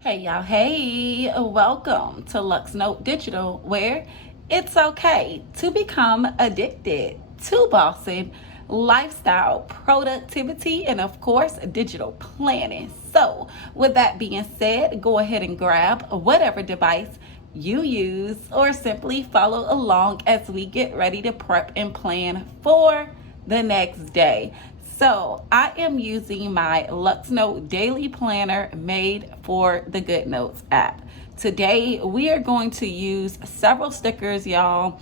Hey y'all, hey, welcome to Luxnotedigital, where it's okay to become addicted to bossing, lifestyle, productivity, and of course, digital planning. So, with that being said, go ahead and grab whatever device you use or simply follow along as we get ready to prep and plan for the next day. So I am using my Luxnote daily planner made for the GoodNotes app. Today we are going to use several stickers, y'all.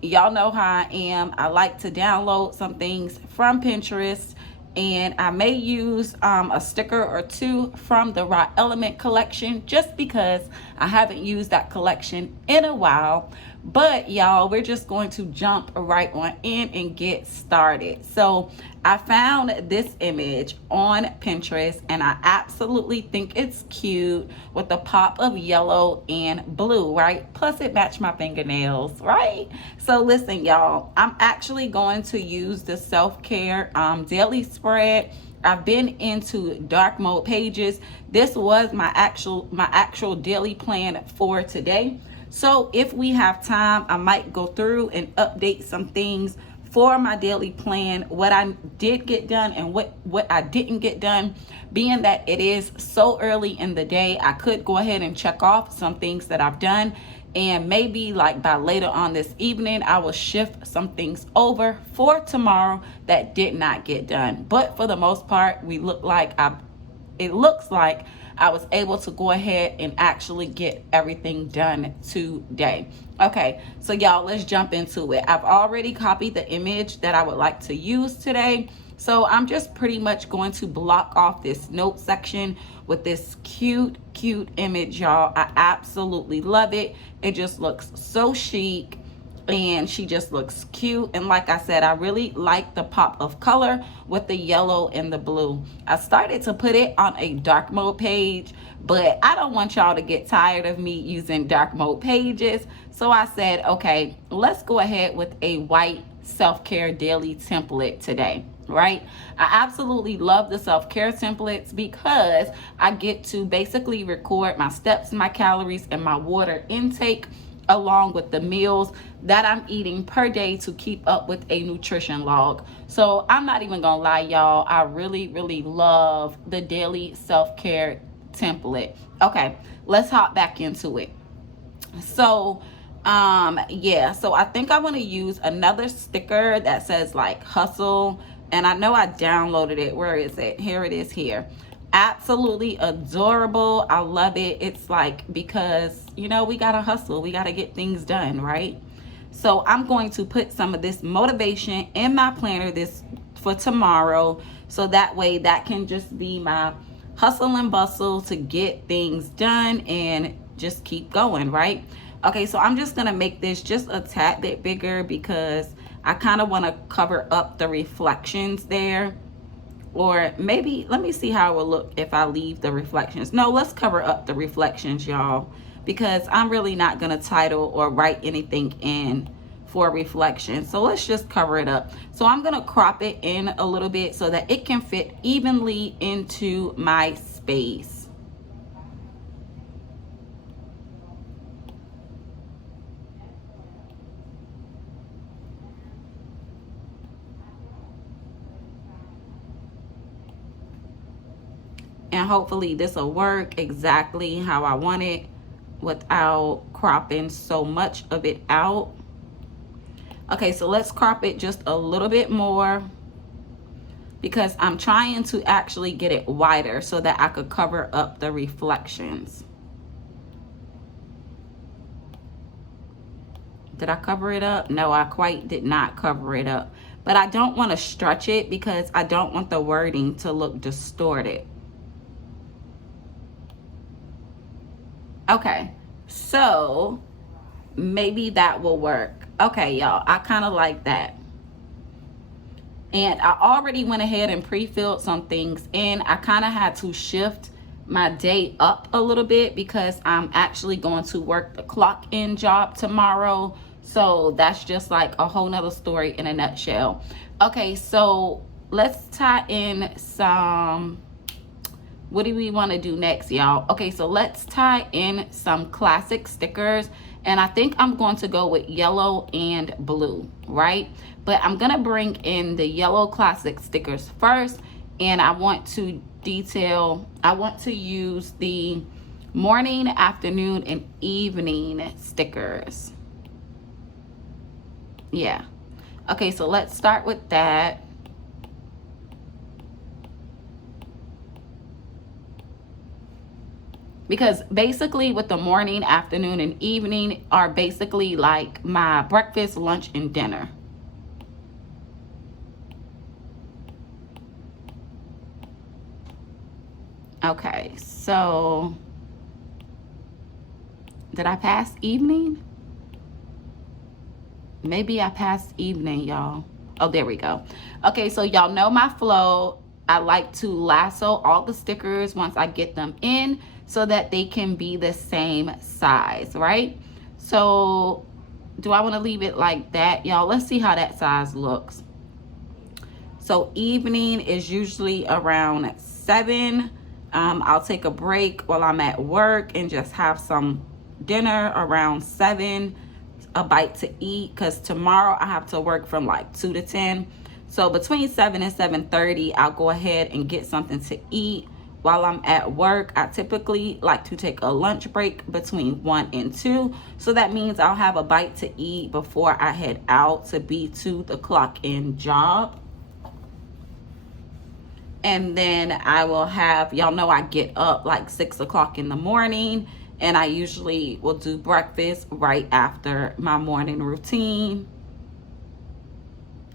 Y'all know how I am. I like to download some things from Pinterest, and I may use a sticker or two from the Raw Element collection just because I haven't used that collection in a while. But y'all, we're just going to jump right on in and get started. So I found this image on Pinterest and I absolutely think it's cute with a pop of yellow and blue, right? Plus it matched my fingernails, right? So listen, y'all, I'm actually going to use the self-care daily spread. I've been into dark mode pages. This was my actual daily plan for today. So if we have time, I might go through and update some things for my daily plan, what I did get done and what I didn't get done. Being that it is so early in the day, I could go ahead and check off some things that I've done, and maybe like by later on this evening I will shift some things over for tomorrow that did not get done. But for the most part, it looks like I was able to go ahead and actually get everything done today. Okay, so y'all, let's jump into it. I've already copied the image that I would like to use today. So I'm just pretty much going to block off this note section with this cute image, y'all. I absolutely love it. It just looks so chic and she just looks cute. And like I said, I really like the pop of color with the yellow and the blue. I started to put it on a dark mode page, but I don't want y'all to get tired of me using dark mode pages. So I said, okay, let's go ahead with a white self-care daily template today, right? I absolutely love the self-care templates because I get to basically record my steps, my calories, and my water intake along with the meals that I'm eating per day to keep up with a nutrition log. So I'm not even gonna lie, y'all, I really love the daily self-care template. Okay, let's hop back into it. So yeah, so I think I want to use another sticker that says like hustle, and I know I downloaded it. Where is it? Here it is here. Absolutely adorable. I love it. It's like, because we gotta hustle, we gotta get things done, right? So I'm going to put some of this motivation in my planner this for tomorrow, so that way that can just be my hustle and bustle to get things done and just keep going, right? Okay, so I'm just gonna make this just a tad bit bigger because I kind of want to cover up the reflections there. Or maybe, let me see how it will look if I leave the reflections. No, let's cover up the reflections, y'all, because I'm really not gonna title or write anything in for reflection. So let's just cover it up. So I'm gonna crop it in a little bit so that it can fit evenly into my space. And hopefully this will work exactly how I want it without cropping so much of it out. Okay, so let's crop it just a little bit more because I'm trying to actually get it wider so that I could cover up the reflections. Did I cover it up? No, I quite did not cover it up. But I don't want to stretch it because I don't want the wording to look distorted. Okay, so maybe that will work. Okay, y'all, I kind of like that. And I already went ahead and pre-filled some things in. I kind of had to shift my day up a little bit because I'm actually going to work the clock in job tomorrow. So that's just like a whole nother story in a nutshell. Okay, so let's tie in some What do we want to do next, y'all? Okay, so let's tie in some classic stickers. And I think I'm going to go with yellow and blue, right? But I'm going to bring in the yellow classic stickers first. And I want to use the morning, afternoon, and evening stickers. Yeah. Okay, so let's start with that. Because basically with the morning, afternoon, and evening are basically like my breakfast, lunch, and dinner. Okay, so did I pass evening? Maybe I passed evening, y'all. Oh, there we go. Okay, so y'all know my flow. I like to lasso all the stickers once I get them in so that they can be the same size, right? So do I want to leave it like that, y'all? Let's see how that size looks. So evening is usually around 7. I'll take a break while I'm at work and just have some dinner around 7, a bite to eat, because tomorrow I have to work from like 2 to 10. So between 7 and 7:30, I'll go ahead and get something to eat while I'm at work. I typically like to take a lunch break between 1 and 2. So that means I'll have a bite to eat before I head out to be to the clock in job. And then I will have, y'all know I get up like 6 o'clock in the morning, and I usually will do breakfast right after my morning routine.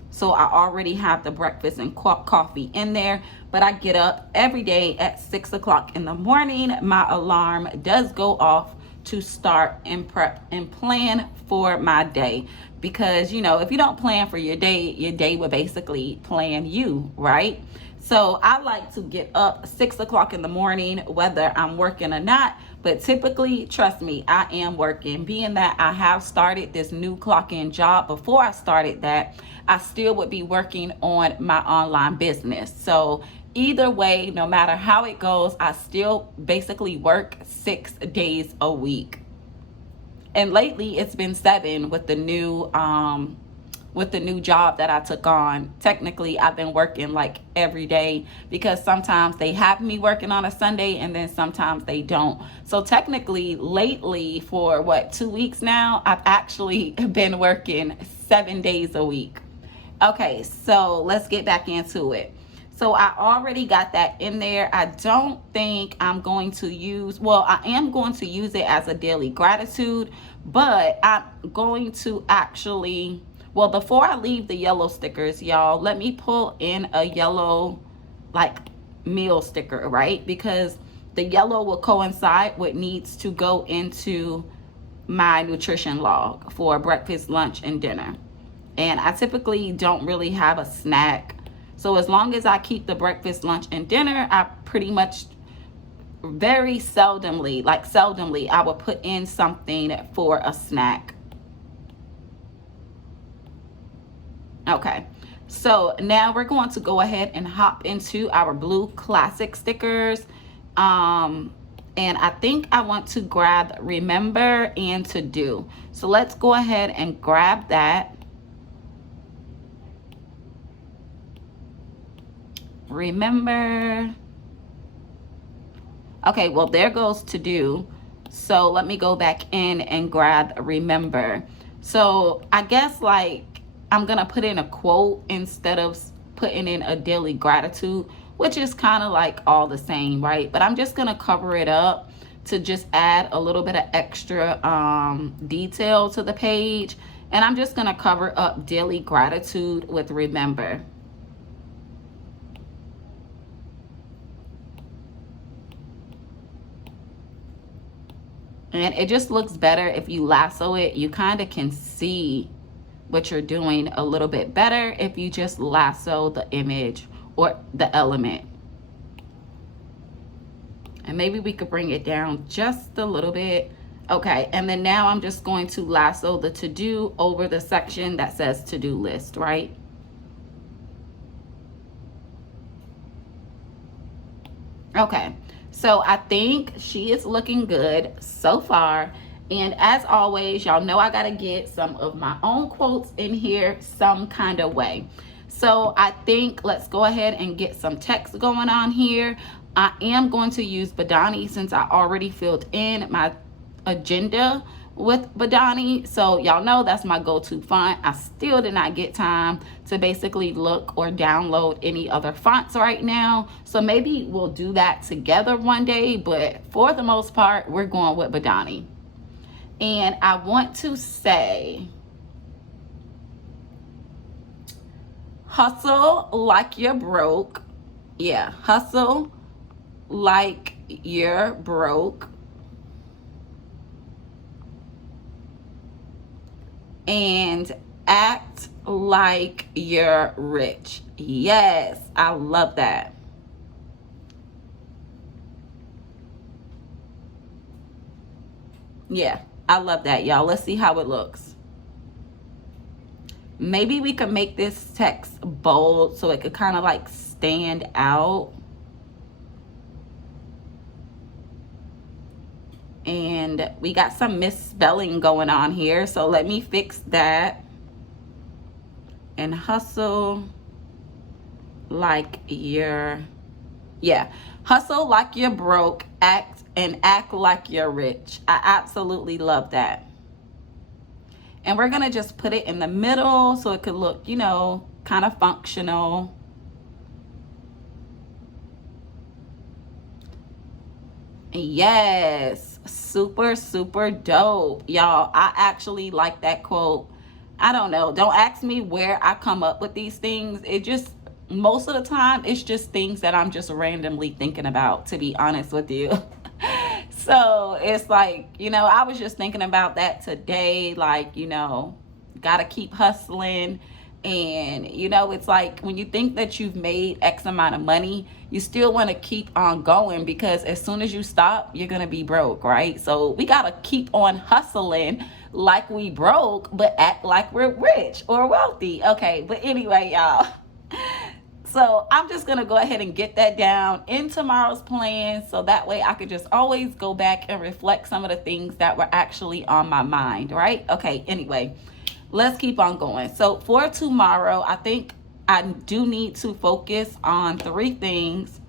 So I already have the breakfast and coffee in there, but I get up every day at 6 o'clock in the morning. My alarm does go off to start and prep and plan for my day. Because, you know, if you don't plan for your day will basically plan you, right? So I like to get up 6 o'clock in the morning, whether I'm working or not. But typically, trust me, I am working. Being that I have started this new clock in job, before I started that, I still would be working on my online business. So either way, no matter how it goes, I still basically work 6 days a week. And lately it's been 7 with the new job that I took on. Technically, I've been working like every day, because sometimes they have me working on a Sunday and then sometimes they don't. So technically, lately, for 2 weeks now, I've actually been working 7 days a week. Okay, so let's get back into it. So I already got that in there. I don't think I'm going to use, well, I am going to use it as a daily gratitude, but I'm going to actually, well, before I leave the yellow stickers, y'all, let me pull in a yellow like meal sticker, right? Because the yellow will coincide what needs to go into my nutrition log for breakfast, lunch, and dinner. And I typically don't really have a snack. So as long as I keep the breakfast, lunch, and dinner, I pretty much very seldomly, I would put in something for a snack. Okay, so now we're going to go ahead and hop into our blue classic stickers. And I think I want to grab remember and to do. So let's go ahead and grab that. Remember. Okay, well, there goes to do. So let me go back in and grab remember. So I guess like I'm gonna put in a quote instead of putting in a daily gratitude, which is kind of like all the same, right? But I'm just gonna cover it up to just add a little bit of extra detail to the page. And I'm just gonna cover up daily gratitude with remember. And it just looks better if you lasso it. You kind of can see what you're doing a little bit better if you just lasso the image or the element. And maybe we could bring it down just a little bit. Okay, and then now I'm just going to lasso the to-do over the section that says to-do list, right? Okay, so I think she is looking good so far. And as always, y'all know I got to get some of my own quotes in here some kind of way. So I think let's go ahead and get some text going on here. I am going to use Badani since I already filled in my agenda with Badani. So y'all know that's my go-to font. I still did not get time to basically look or download any other fonts right now. So maybe we'll do that together one day. But for the most part, we're going with Badani. And I want to say, hustle like you're broke. Yeah, hustle like you're broke. And act like you're rich. Yes, I love that. Yeah, I love that, y'all. Let's see how it looks. Maybe we could make this text bold so it could kind of like stand out. And we got some misspelling going on here, so let me fix that. And hustle like you're, yeah, hustle like you're broke, act like you're rich. I absolutely love that. And we're gonna just put it in the middle so it could look, you know, kind of functional. Yes, super, super dope. Y'all, I actually like that quote. I don't know. Don't ask me where I come up with these things. It just, most of the time, it's just things that I'm just randomly thinking about, to be honest with you. So it's like, you know, I was just thinking about that today. Like, you know, gotta keep hustling. And, you know, it's like when you think that you've made X amount of money, you still want to keep on going, because as soon as you stop, you're going to be broke, right? So we got to keep on hustling like we broke, but act like we're rich or wealthy. Okay, but anyway, y'all. So I'm just going to go ahead and get that down in tomorrow's plan, so that way I could just always go back and reflect some of the things that were actually on my mind, right? Okay, anyway, let's keep on going. So for tomorrow, I think I do need to focus on 3 things.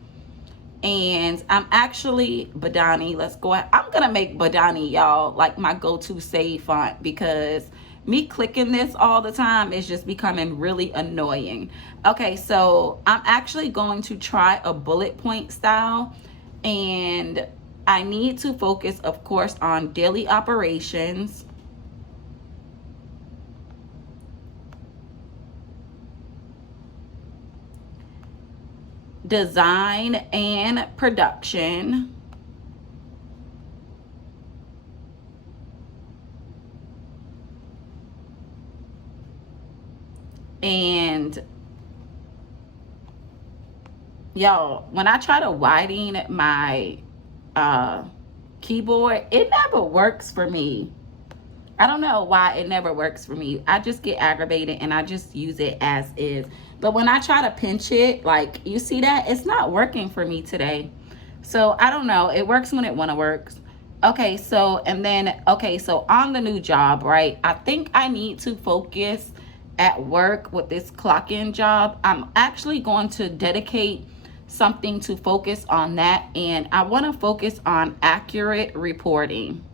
And I'm actually Badani. Let's go ahead. I'm going to make Badani, y'all, like my go-to save font, because me clicking this all the time is just becoming really annoying. Okay, so I'm actually going to try a bullet point style. And I need to focus, of course, on daily operations, design and production, and y'all, when I try to widen my keyboard, it never works for me. I don't know why it never works for me. I just get aggravated and I just use it as is. But when I try to pinch it, like, you see that? It's not working for me today. So I don't know. It works when it wanna works. Okay, so, and then, okay, so on the new job, right? I think I need to focus at work with this clock-in job. I'm actually going to dedicate something to focus on that. And I wanna focus on accurate reporting,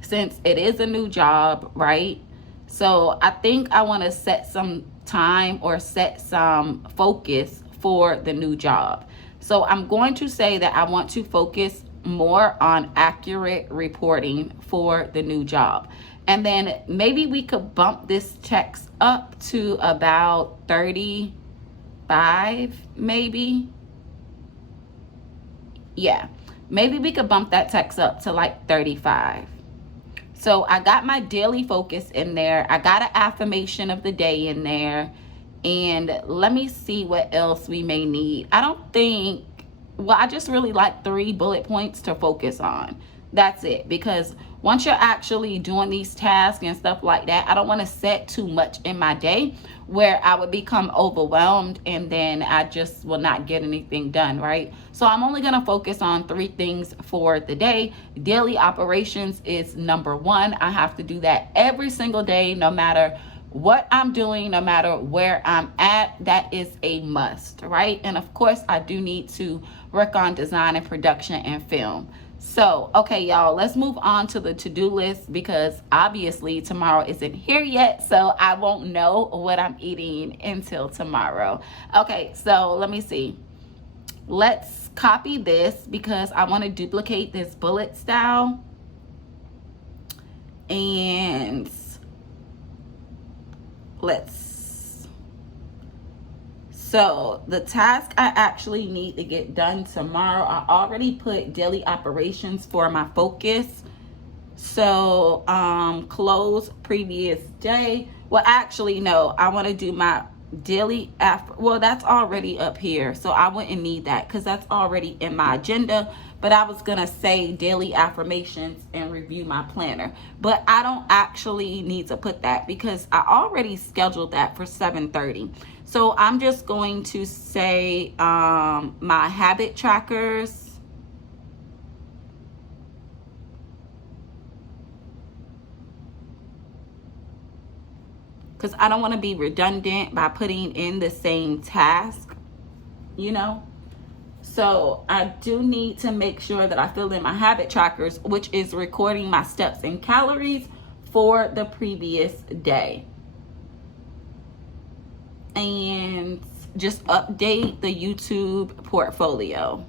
since it is a new job, right? So I think I want to set some time or set some focus for the new job. So I'm going to say that I want to focus more on accurate reporting for the new job. And then maybe we could bump this text up to about 35, maybe. Yeah, maybe we could bump that text up to like 35. So I got my daily focus in there. I got an affirmation of the day in there. And let me see what else we may need. I don't think, well, I just really like 3 bullet points to focus on. That's it. Because once you're actually doing these tasks and stuff like that, I don't want to set too much in my day where I would become overwhelmed and then I just will not get anything done, right? So I'm only going to focus on 3 things for the day. Daily operations is number 1. I have to do that every single day, no matter what I'm doing, no matter where I'm at. That is a must, right? And of course, I do need to work on design and production and film. So, okay, y'all, let's move on to the to-do list because obviously tomorrow isn't here yet, so I won't know what I'm eating until tomorrow. Okay, so let me see. Let's copy this because I want to duplicate this bullet style. And so the task I actually need to get done tomorrow, I already put daily operations for my focus. So close previous day. Well, actually, no, I want to do my daily well, that's already up here, so I wouldn't need that because that's already in my agenda. But I was gonna say daily affirmations and review my planner, but I don't actually need to put that because I already scheduled that for 7:30. So I'm just going to say my habit trackers, because I don't want to be redundant by putting in the same task, you know. So I do need to make sure that I fill in my habit trackers, which is recording my steps and calories for the previous day. And just update the YouTube portfolio.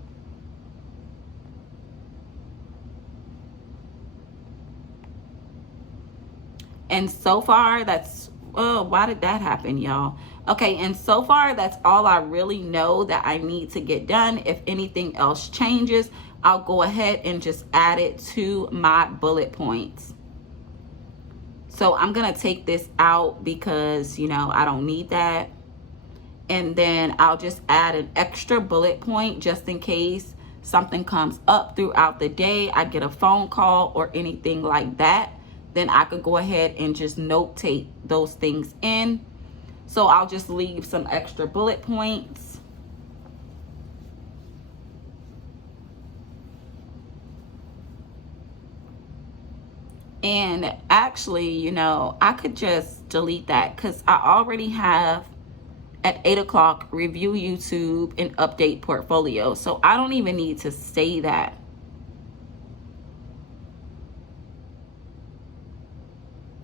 And so far, that's, oh, why did that happen, y'all? Okay, and so far, that's all I really know that I need to get done. If anything else changes, I'll go ahead and just add it to my bullet points. So I'm going to take this out because, you know, I don't need that. And then I'll just add an extra bullet point just in case something comes up throughout the day, I get a phone call or anything like that, then I could go ahead and just notate those things in. So I'll just leave some extra bullet points. And actually, you know, I could just delete that because I already have at 8 o'clock review YouTube and update portfolio. So I don't even need to say that.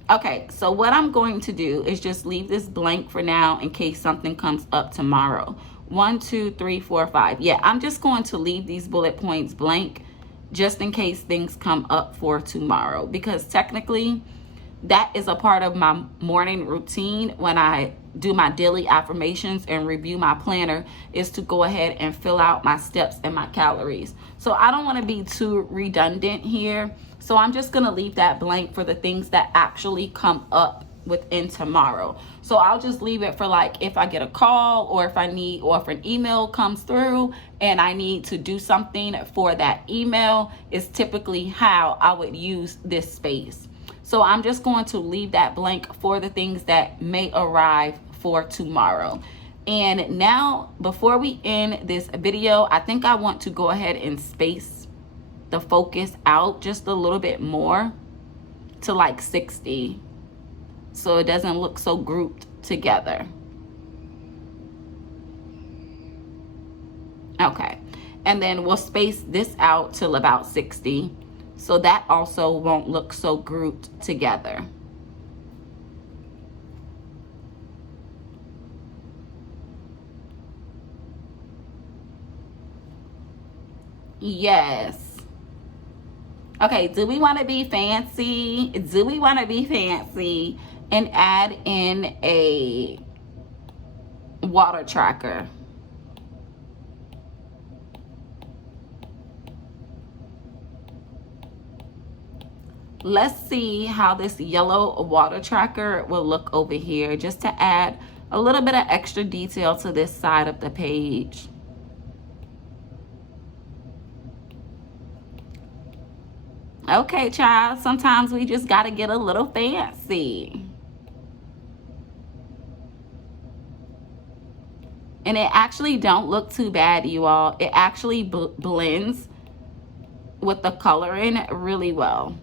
Okay, so what I'm going to do is just leave this blank for now in case something comes up tomorrow. 1, 2, 3, 4, 5. Yeah, I'm just going to leave these bullet points blank just in case things come up for tomorrow, because technically that is a part of my morning routine when I do my daily affirmations and review my planner, is to go ahead and fill out my steps and my calories. So I don't want to be too redundant here. So I'm just going to leave that blank for the things that actually come up within tomorrow. So I'll just leave it for like if I get a call or if I need, or if an email comes through and I need to do something for that email, is typically how I would use this space. So I'm just going to leave that blank for the things that may arrive for tomorrow. And now, before we end this video, I think I want to go ahead and space the focus out just a little bit more to like 60, so it doesn't look so grouped together. Okay, and then we'll space this out till about 60, so that also won't look so grouped together. Yes. Okay, do we want to be fancy? Do we want to be fancy and add in a water tracker? Let's see how this yellow water tracker will look over here, just to add a little bit of extra detail to this side of the page. Okay, child, sometimes we just got to get a little fancy. And it actually don't look too bad, you all. It actually blends with the coloring really well.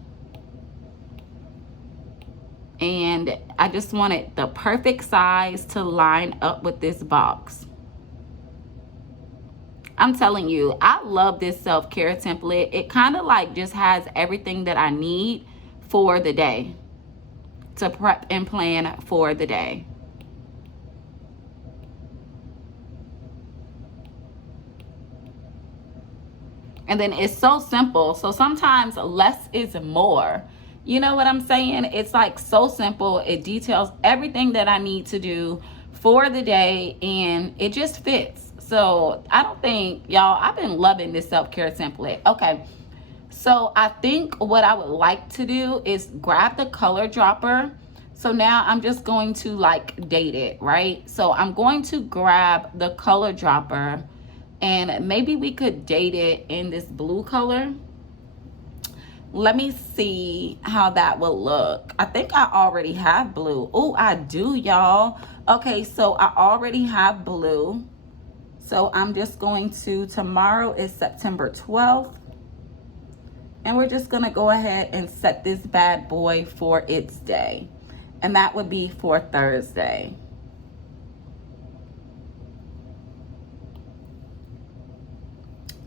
And I just wanted the perfect size to line up with this box. I'm telling you, I love this self-care template. It kind of like just has everything that I need for the day, to prep and plan for the day. And then it's so simple. So sometimes less is more. You know what I'm saying? It's like so simple. It details everything that I need to do for the day, and it just fits. So I don't think, y'all, I've been loving this self-care template. Okay. So I think what I would like to do is grab the color dropper. So now I'm just going to like date it, right? So I'm going to grab the color dropper, and maybe we could date it in this blue color. Let me see how that will look. I think I already have blue. Oh, I do, y'all. Okay, so I already have blue. So I'm just going to, tomorrow is September 12th. And we're just gonna go ahead and set this bad boy for its day. And that would be for Thursday.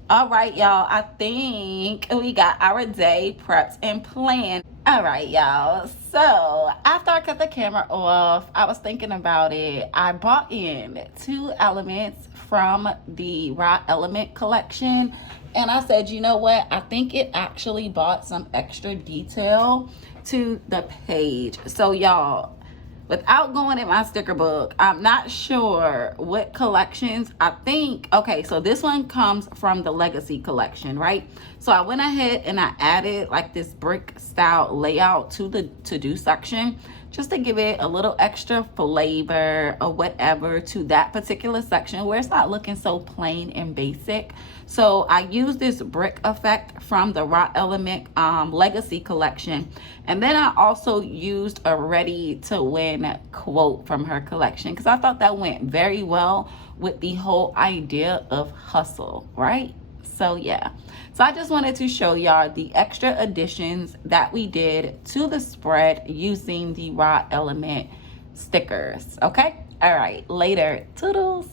All right, y'all, I think we got our day prepped and planned. All right, y'all, so after I cut the camera off, I was thinking about it. I bought in 2 elements from the Raw Element collection, and I said, you know what, I think it actually brought some extra detail to the page. So y'all, without going in my sticker book, I'm not sure what collections. I think, okay, so this one comes from the Legacy collection, right? So I went ahead and I added like this brick style layout to the to-do section, just to give it a little extra flavor or whatever to that particular section where it's not looking so plain and basic. So I used this brick effect from the Raw Element Legacy collection. And then I also used a Ready to Win quote from her collection, because I thought that went very well with the whole idea of hustle, right? So yeah, so I just wanted to show y'all the extra additions that we did to the spread using the Raw Element stickers. Okay, all right, later, toodles.